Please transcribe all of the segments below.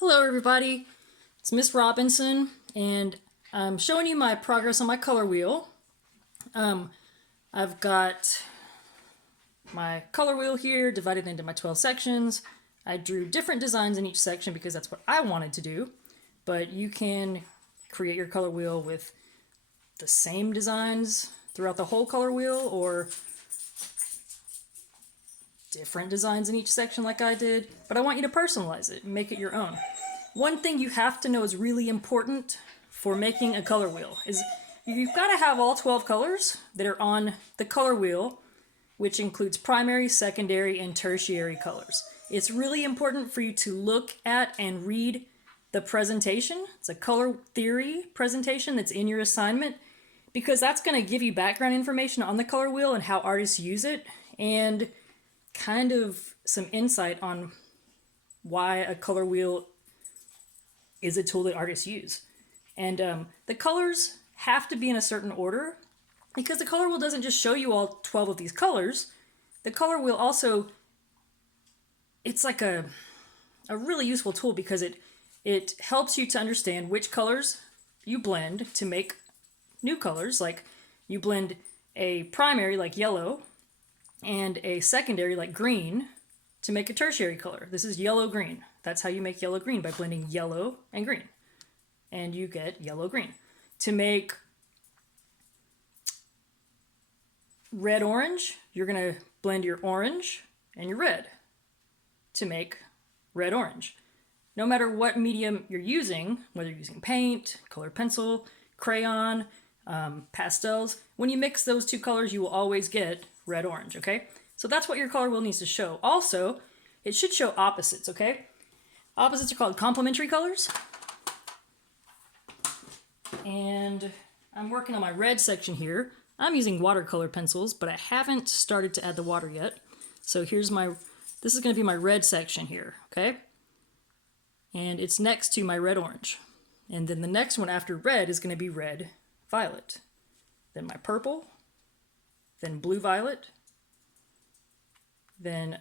Hello everybody, it's Miss Robinson and I'm showing you my progress on my color wheel. I've got my color wheel here divided into my 12 sections. I drew different designs in each section because that's what I wanted to do, but you can create your color wheel with the same designs throughout the whole color wheel or different designs in each section like I did, but I want you to personalize it and make it your own. One thing you have to know is really important for making a color wheel is you've got to have all 12 colors that are on the color wheel, which includes primary, secondary, and tertiary colors. It's really important for you to look at and read the presentation. It's a color theory presentation that's in your assignment because that's going to give you background information on the color wheel and how artists use it, and kind of some insight on why a color wheel is a tool that artists use. And the colors have to be in a certain order because the color wheel doesn't just show you all 12 of these colors. The color wheel also, it's like a really useful tool because it helps you to understand which colors you blend to make new colors. Like you blend a primary like yellow and a secondary like green to make a tertiary color. This is yellow-green. That's how you make yellow-green, by blending yellow and green. And you get yellow-green. To make red-orange, you're going to blend your orange and your red to make red-orange. No matter what medium you're using, whether you're using paint, colored pencil, crayon, pastels, when you mix those two colors, you will always get red-orange, okay? So that's what your color wheel needs to show. Also, it should show opposites, okay? Opposites are called complementary colors. And I'm working on my red section here. I'm using watercolor pencils, but I haven't started to add the water yet. So this is going to be my red section here, okay? And it's next to my red-orange. And then the next one after red is going to be red-violet. Then my purple, then blue-violet, then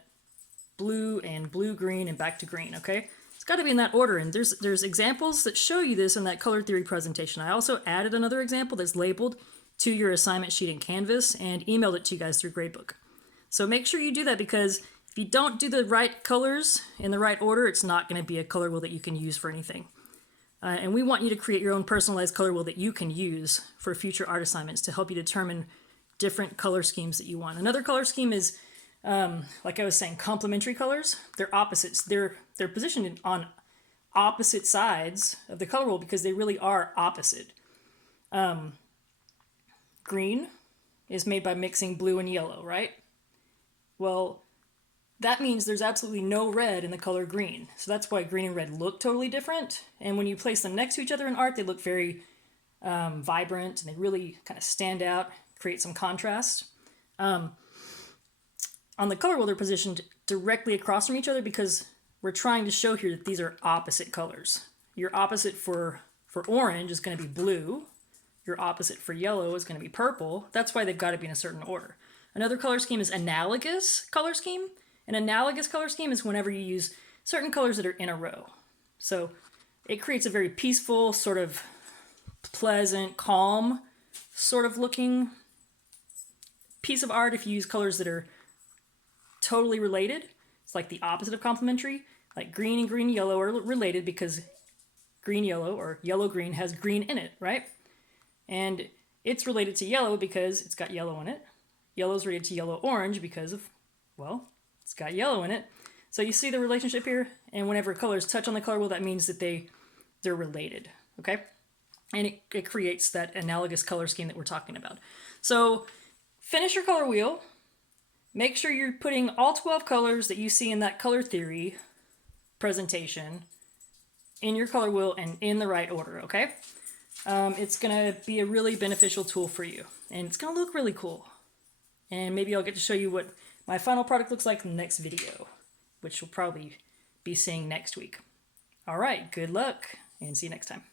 blue and blue-green and back to green, okay? It's got to be in that order, and there's examples that show you this in that color theory presentation. I also added another example that's labeled to your assignment sheet in Canvas and emailed it to you guys through Gradebook. So make sure you do that, because if you don't do the right colors in the right order, it's not going to be a color wheel that you can use for anything. And we want you to create your own personalized color wheel that you can use for future art assignments to help you determine different color schemes that you want. Another color scheme is, like I was saying, complementary colors. They're opposites. They're positioned on opposite sides of the color wheel because they really are opposite. Green is made by mixing blue and yellow, right? Well, that means there's absolutely no red in the color green. So that's why green and red look totally different. And when you place them next to each other in art, they look very vibrant, and they really kind of stand out, create some contrast. On the color wheel, they're positioned directly across from each other because we're trying to show here that these are opposite colors. Your opposite for orange is going to be blue. Your opposite for yellow is going to be purple. That's why they've got to be in a certain order. Another color scheme is analogous color scheme. An analogous color scheme is whenever you use certain colors that are in a row. So it creates a very peaceful, sort of pleasant, calm sort of looking piece of art if you use colors that are totally related. It's like the opposite of complementary. Like green and green yellow are related because green yellow or yellow green has green in it, right? And it's related to yellow because it's got yellow in it. Yellow's related to yellow orange because of, well, it's got yellow in it. So you see the relationship here, and whenever colors touch on the color wheel, that means that they're related, okay? And it creates that analogous color scheme that we're talking about. So finish your color wheel. Make sure you're putting all 12 colors that you see in that color theory presentation in your color wheel and in the right order, okay? It's going to be a really beneficial tool for you, and it's going to look really cool. And maybe I'll get to show you what my final product looks like in the next video, which you'll probably be seeing next week. All right, good luck, and see you next time.